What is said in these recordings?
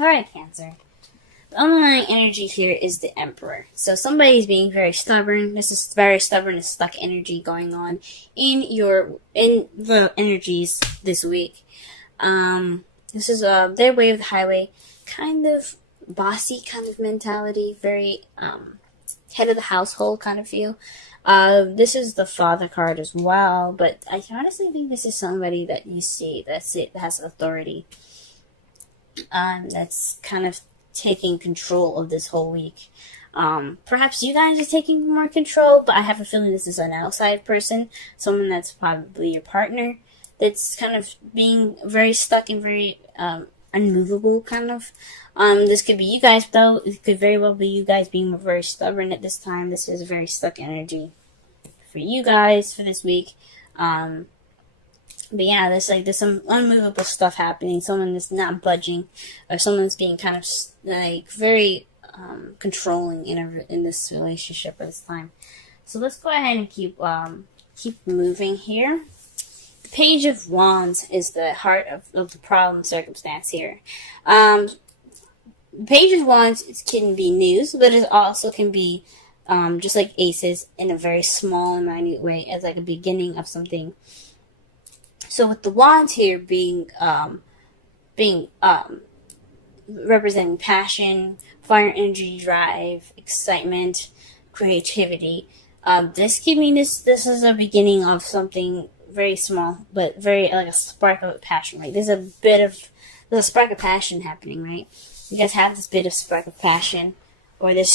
Alright, Cancer. The underlying energy here is the Emperor. So somebody's being very stubborn. This is very stubborn and stuck energy going on in the energies this week. This is their way of the highway, kind of bossy kind of mentality, very head of the household kind of feel. This is the Father card as well, but I honestly think this is somebody that you see that has authority. That's kind of taking control of this whole week. Perhaps you guys are taking more control, but I have a feeling this is an outside person, someone that's probably your partner, that's kind of being very stuck and very unmovable, kind of. This could be you guys, though. It could very well be you guys being very stubborn at this time. This is very stuck energy for you guys for this week. But yeah, there's some unmovable stuff happening. Someone that's not budging, or someone that's being kind of like very controlling in this relationship at this time. So let's go ahead and keep moving here. The Page of Wands is the heart of the problem circumstance here. Page of Wands can be news, but it also can be just like aces in a very small and minute way, as like a beginning of something. So with the wands here being representing passion, fire, energy, drive, excitement, creativity, this could mean this is a beginning of something very small, but very like a spark of passion, right? There's a spark of passion happening, right? You guys have this bit of spark of passion, or there's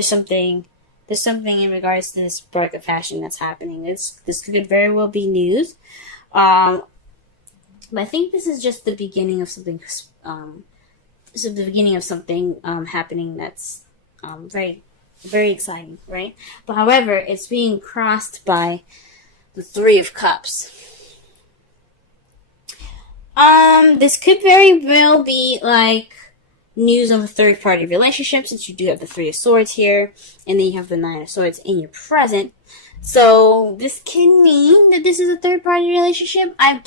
something in regards to this spark of passion that's happening. This could very well be news. But I think this is just the beginning of something. This is the beginning of something happening that's very, very exciting, right? But however, it's being crossed by the Three of Cups. This could very well be like news of a third-party relationship, since you do have the Three of Swords here, and then you have the Nine of Swords in your present. So this can mean that this is a third-party relationship. I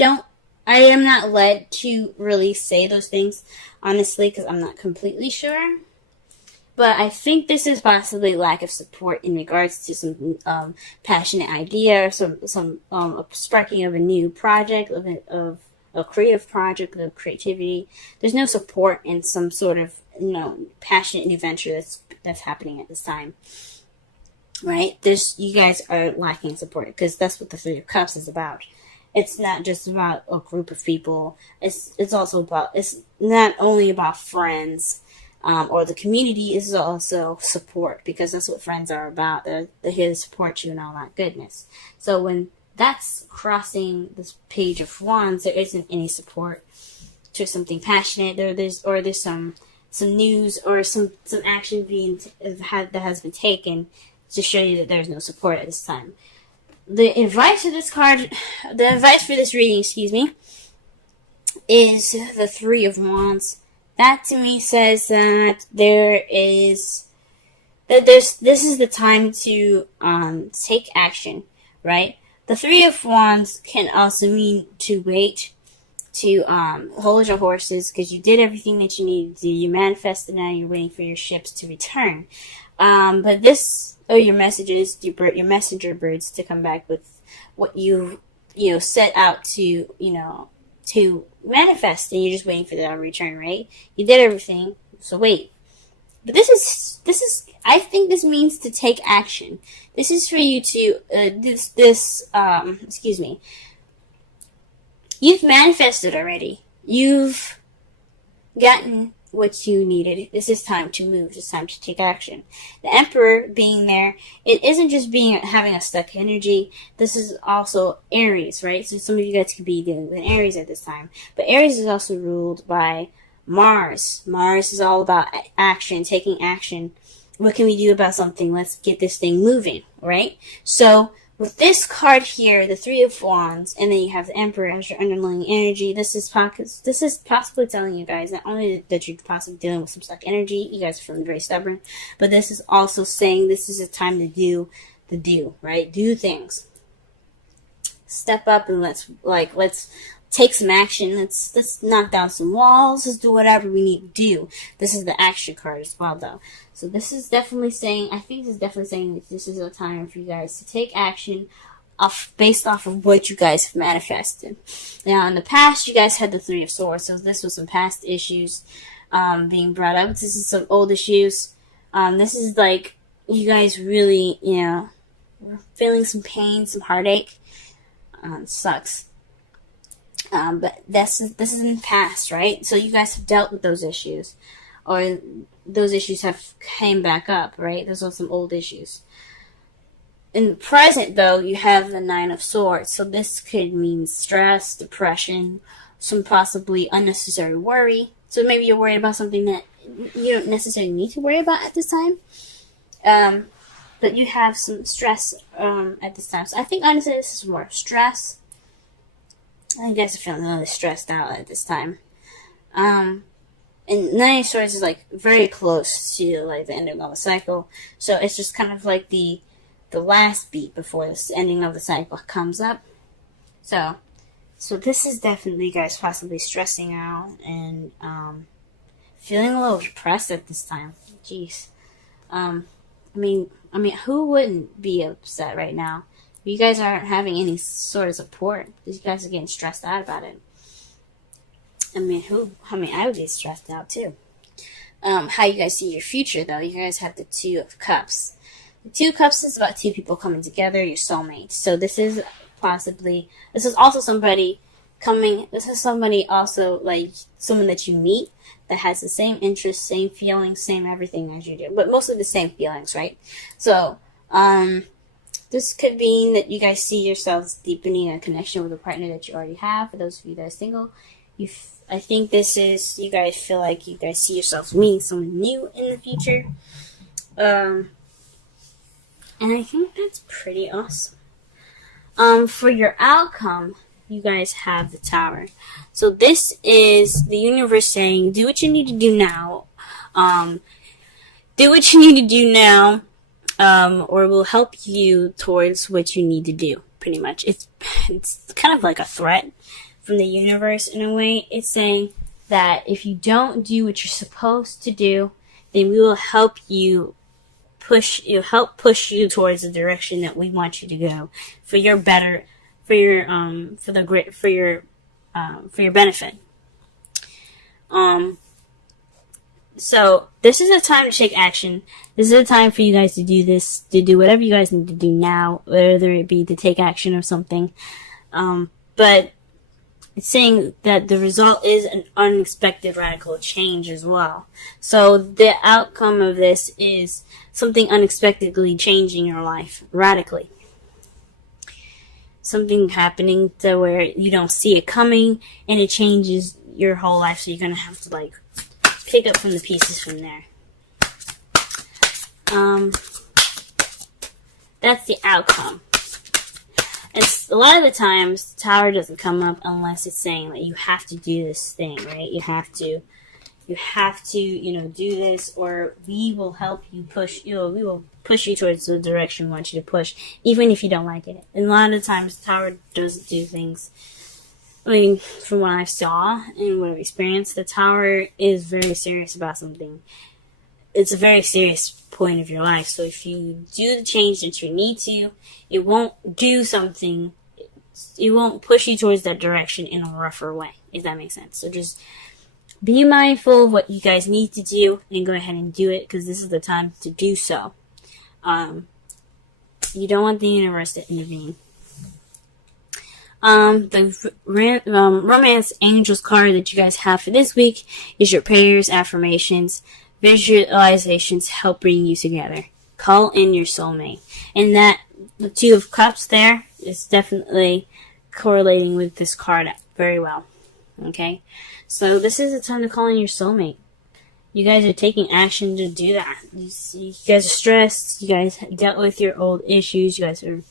am not led to really say those things, honestly, because I'm not completely sure. But I think this is possibly lack of support in regards to some passionate idea, or some sparking of a new project, of a creative project, of creativity. There's no support in some sort of passionate new venture that's happening at this time. Right? You guys are lacking support, because that's what the Three of Cups is about. It's not just about a group of people. It's not only about friends, or the community. It's also support, because that's what friends are about. They're here to support you and all that goodness. So when that's crossing this Page of Wands, there isn't any support to something passionate. There's some news or some action that has been taken to show you that there's no support at this time. The advice for this reading, is the Three of Wands. That to me says that this is the time to take action, right? The Three of Wands can also mean to wait, to hold your horses, because you did everything that you needed to do. You manifested, now you're waiting for your ships to return. But your messages, your messenger birds, to come back with what you set out to manifest, and you're just waiting for that return, right? You did everything, so wait. But this is I think this means to take action. This is for you to you've manifested already. You've gotten what you needed. This is time to move. It's time to take action. The Emperor being there, it isn't just having a stuck energy. This is also Aries, right? So some of you guys could be dealing with Aries at this time. But Aries is also ruled by Mars. Mars is all about action, taking action. What can we do about something? Let's get this thing moving, right? So with this card here, the Three of Wands, and then you have the Emperor as your underlying energy, this is possibly telling you guys not only that you're possibly dealing with some stuck energy, you guys are feeling very stubborn, but this is also saying this is a time to do, right? Do things. Step up and let's take some action. Let's knock down some walls. Let's do whatever we need to do. This is the action card as well, though. So this is definitely saying, I think this is definitely saying that this is a time for you guys to take action based off of what you guys have manifested. Now, in the past, you guys had the Three of Swords, so this was some past issues being brought up. This is some old issues. This is like you guys really, were feeling some pain, some heartache. It sucks. But this is in the past, right? So you guys have dealt with those issues, or those issues have came back up, right? Those are some old issues. In the present, though, you have the Nine of Swords. So this could mean stress, depression, some possibly unnecessary worry. So maybe you're worried about something that you don't necessarily need to worry about at this time. But you have some stress at this time. So I think, honestly, this is more stress. I guys are feeling really stressed out at this time. And Nine of Swords is, like, very close to, like, the ending of the cycle. So it's just kind of like the last beat before this ending of the cycle comes up. So this is definitely you guys possibly stressing out and feeling a little depressed at this time. Jeez. I mean, who wouldn't be upset right now? You guys aren't having any sort of support. You guys are getting stressed out about it. I would get stressed out too. How you guys see your future, though? You guys have the Two of Cups. The Two of Cups is about two people coming together, your soulmates. So this is also somebody also, like, someone that you meet that has the same interests, same feelings, same everything as you do. But mostly the same feelings, right? So, this could mean that you guys see yourselves deepening a connection with a partner that you already have. For those of you that are single, I think this is, you guys feel like you guys see yourselves meeting someone new in the future. And I think that's pretty awesome. For your outcome, you guys have the Tower. So this is the universe saying, do what you need to do now. Do what you need to do now, or we'll help you towards what you need to do, pretty much. It's kind of like a threat from the universe in a way. It's saying that if you don't do what you're supposed to do, then we will help you push you towards the direction that we want you to go for your benefit. So this is a time to take action. This is a time for you guys to do this, to do whatever you guys need to do now, whether it be to take action or something. But it's saying that the result is an unexpected radical change as well. So the outcome of this is something unexpectedly changing your life radically. Something happening to where you don't see it coming, and it changes your whole life. So you're going to have to, like, pick up from the pieces from there. That's the outcome. And a lot of the times, the Tower doesn't come up unless it's saying that you have to do this thing, right? You have to, do this, or we will help you push, we will push you towards the direction we want you to push, even if you don't like it. And a lot of the times, the Tower doesn't do things. From what I saw and what I've experienced, the Tower is very serious about something. It's a very serious point of your life. So if you do the change that you need to, it won't do something. It won't push you towards that direction in a rougher way, if that makes sense. So just be mindful of what you guys need to do and go ahead and do it, because this is the time to do so. You don't want the universe to intervene. The Romance Angels card that you guys have for this week is your prayers, affirmations, visualizations help bring you together. Call in your soulmate. And that, the Two of Cups there is definitely correlating with this card very well. Okay? So this is the time to call in your soulmate. You guys are taking action to do that. You guys are stressed. You guys dealt with your old issues. You guys are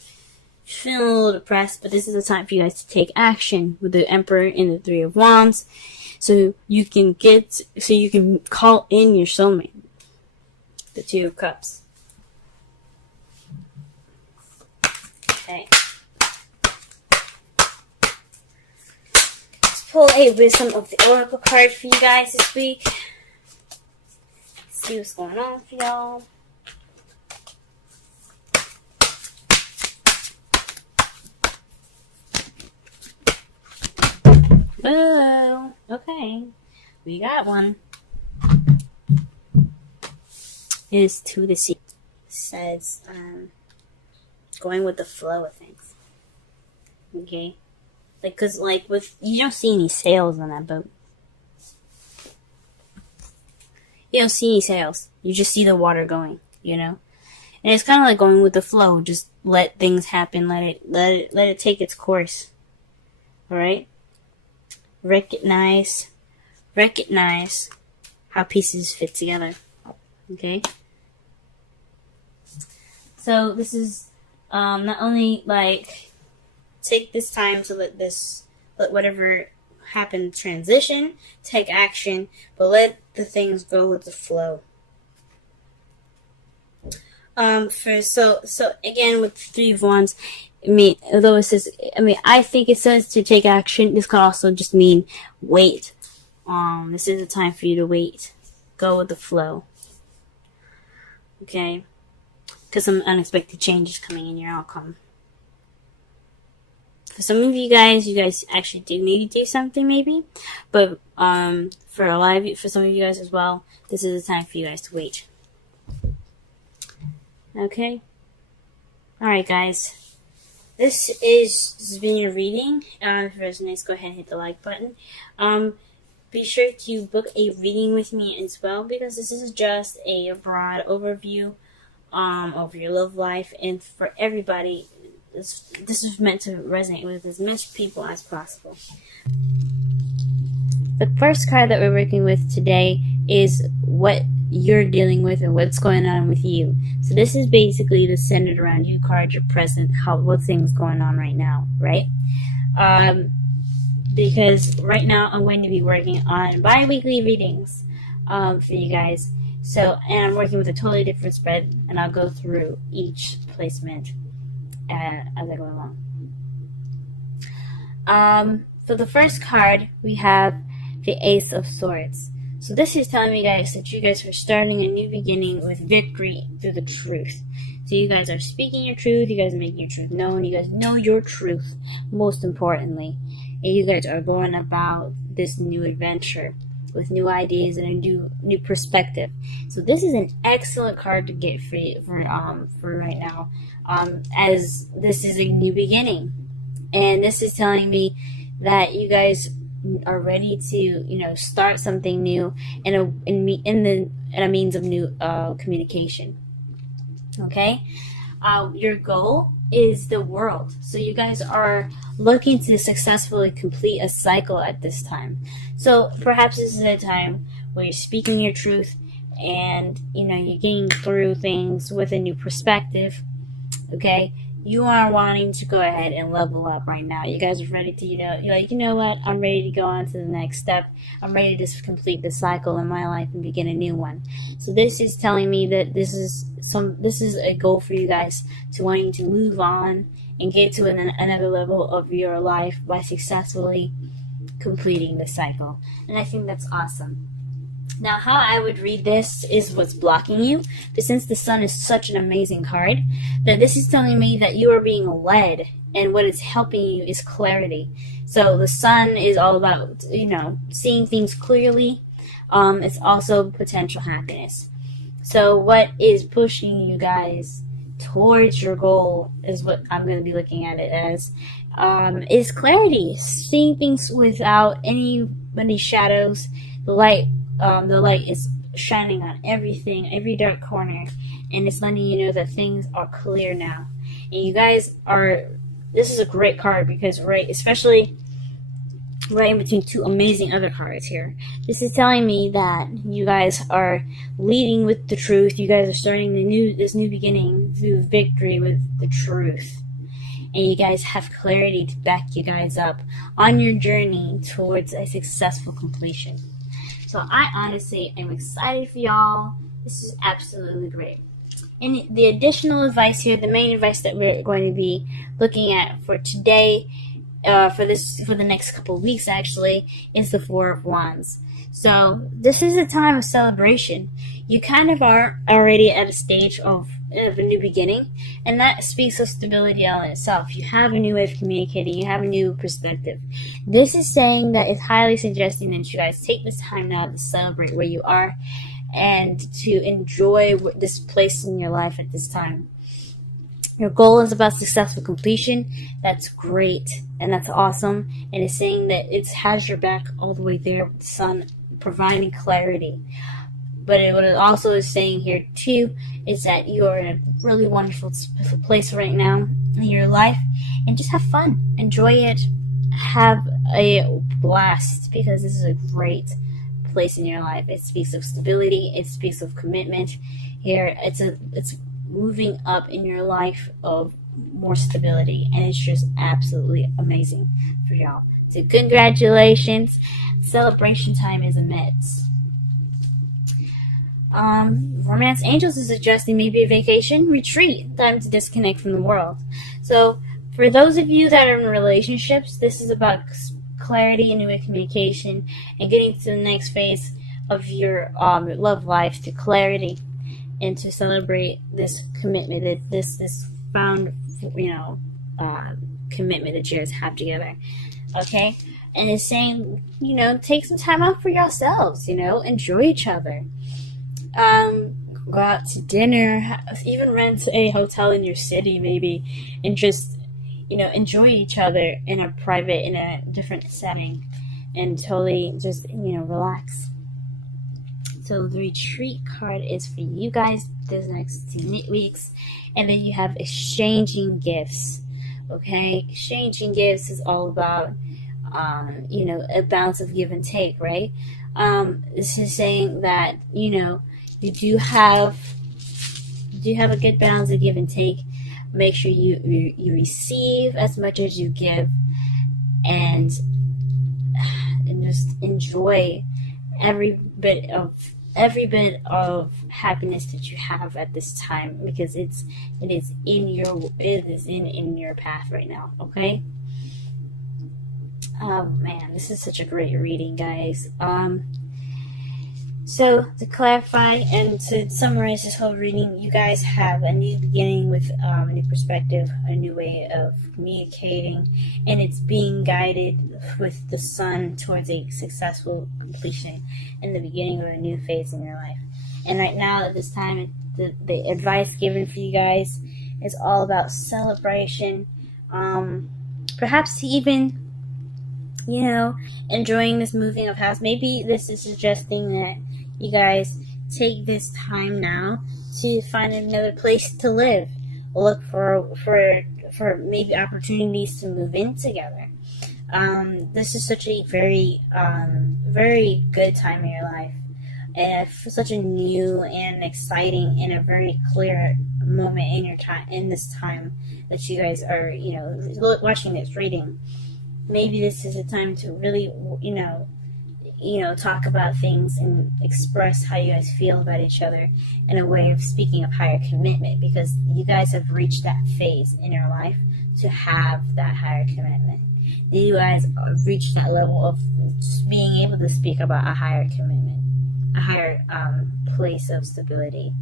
feeling a little depressed, but this is the time for you guys to take action with the Emperor and the Three of Wands, so you can call in your soulmate. The Two of Cups. Okay. pull a wisdom of the oracle card for you guys this week. See what's going on for y'all. Oh, okay. We got one. It is to the sea. Says, going with the flow of things. Okay? Like, cause, like, you don't see any sails on that boat. You don't see any sails. You just see the water going, you know? And it's kind of like going with the flow. Just let things happen. Let it take its course. Alright? Recognize how pieces fit together. Okay? So this is not only like take this time to let whatever happened transition, take action, but let the things go with the flow. So again with the Three of Wands, although it says, I think it says to take action. This could also just mean wait. This is a time for you to wait. Go with the flow. Okay? Because some unexpected changes coming in your outcome. For some of you guys actually do need to do something maybe. But for some of you guys as well, this is a time for you guys to wait. Okay? Alright guys. This has been your reading. If it resonates, go ahead and hit the like button. Be sure to book a reading with me as well, because this is just a broad overview over your love life, and for everybody, this is meant to resonate with as much people as possible. The first card that we're working with today is what you're dealing with and what's going on with you. So this is basically the centered around you card, your present, what things going on right now, right? Because right now I'm going to be working on bi-weekly readings for you guys. So, and I'm working with a totally different spread, and I'll go through each placement as I go along. For the first card, we have the Ace of Swords. So this is telling me, guys, that you guys are starting a new beginning with victory through the truth. So you guys are speaking your truth, you guys are making your truth known, you guys know your truth, most importantly. And you guys are going about this new adventure with new ideas and a new perspective. So this is an excellent card to get for right now, as this is a new beginning, and this is telling me that you guys are ready to start something new in a means of new communication. Okay, your goal is the world. So you guys are looking to successfully complete a cycle at this time. So perhaps this is a time where you're speaking your truth and you're getting through things with a new perspective. Okay, you are wanting to go ahead and level up right now. You guys are ready to, you're like, you know what, I'm ready to go on to the next step. I'm ready to complete the cycle in my life and begin a new one. So this is telling me that this is a goal for you guys, to wanting to move on and get to another level of your life by successfully completing the cycle. And I think that's awesome. Now, how I would read this is what's blocking you. But since the Sun is such an amazing card, that this is telling me that you are being led, and what is helping you is clarity. So the Sun is all about, seeing things clearly. It's also potential happiness. So what is pushing you guys towards your goal is what I'm going to be looking at it as, is clarity. Seeing things without any shadows. The light is shining on everything, every dark corner, and it's letting you know that things are clear now. And you guys this is a great card because especially right in between two amazing other cards here. This is telling me that you guys are leading with the truth. You guys are starting this new beginning through victory with the truth. And you guys have clarity to back you guys up on your journey towards a successful completion. So I honestly am excited for y'all. This is absolutely great. And the additional advice here, the main advice that we're going to be looking at for today for the next couple of weeks actually is the Four of Wands. So this is a time of celebration. You kind of are already at a stage of a new beginning, and that speaks of stability in itself. You have a new way of communicating. You have a new perspective. This is saying that it's highly suggesting that you guys take this time now to celebrate where you are and to enjoy this place in your life at this time. Your goal is about successful completion. That's great, and that's awesome. And it's saying that it has your back all the way there with the sun providing clarity. But what it also is saying here too is that you are in a really wonderful place right now in your life, and just have fun, enjoy it, have a blast, because this is a great place in your life. It speaks of stability. It speaks of commitment. Here, it's moving up in your life of more stability, and it's just absolutely amazing for y'all. So congratulations. Celebration time is amidst. Romance Angels is suggesting maybe a vacation, retreat, time to disconnect from the world. So for those of you that are in relationships, this is about clarity and new communication and getting to the next phase of your love life, to clarity, and to celebrate this commitment, this found, commitment that you guys have together. Okay? And it's saying, take some time out for yourselves, enjoy each other. Go out to dinner, even rent a hotel in your city maybe, and just, enjoy each other in a different setting, and totally just, relax. So the retreat card is for you guys this next 2 weeks. And then you have exchanging gifts. Okay? Exchanging gifts is all about, a balance of give and take, right? This is saying that, you do have a good balance of give and take. Make sure you receive as much as you give, and just enjoy every bit of happiness that you have at this time, because it is in your path right now. Okay. Oh man, this is such a great reading, guys. So to clarify and to summarize this whole reading, you guys have a new beginning with a new perspective, a new way of communicating, and it's being guided with the sun towards a successful completion and the beginning of a new phase in your life. And right now, at this time, the advice given for you guys is all about celebration, perhaps even, enjoying this moving of house. Maybe this is suggesting that you guys take this time now to find another place to live. Look for maybe opportunities to move in together. This is such a very, very good time in your life, and for such a new and exciting and a very clear moment in your time, in this time that you guys are, watching this reading. Maybe this is a time to really, talk about things and express how you guys feel about each other in a way of speaking of higher commitment, because you guys have reached that phase in your life to have that higher commitment. You guys have reached that level of just being able to speak about a higher commitment, a higher place of stability.